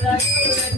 Thank you.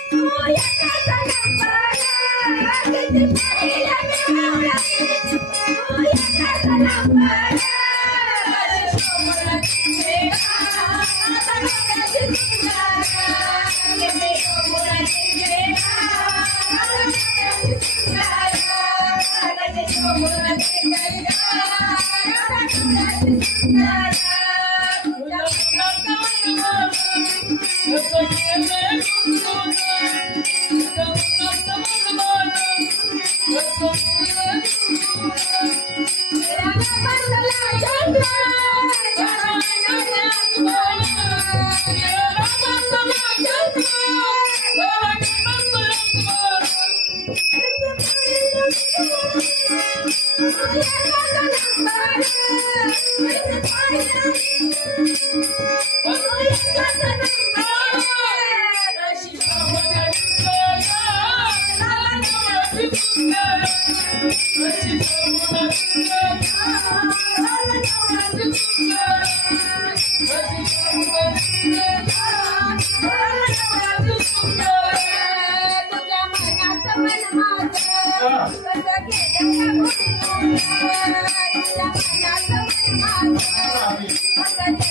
Thank you. Thank you. Gracias.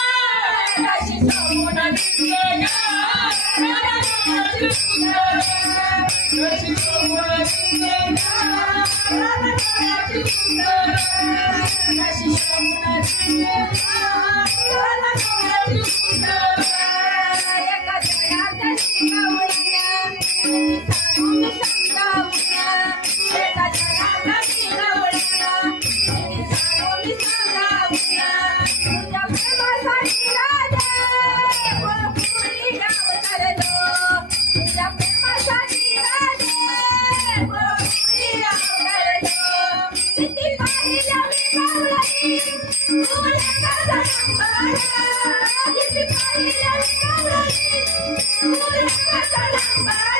Thank you. Thank you.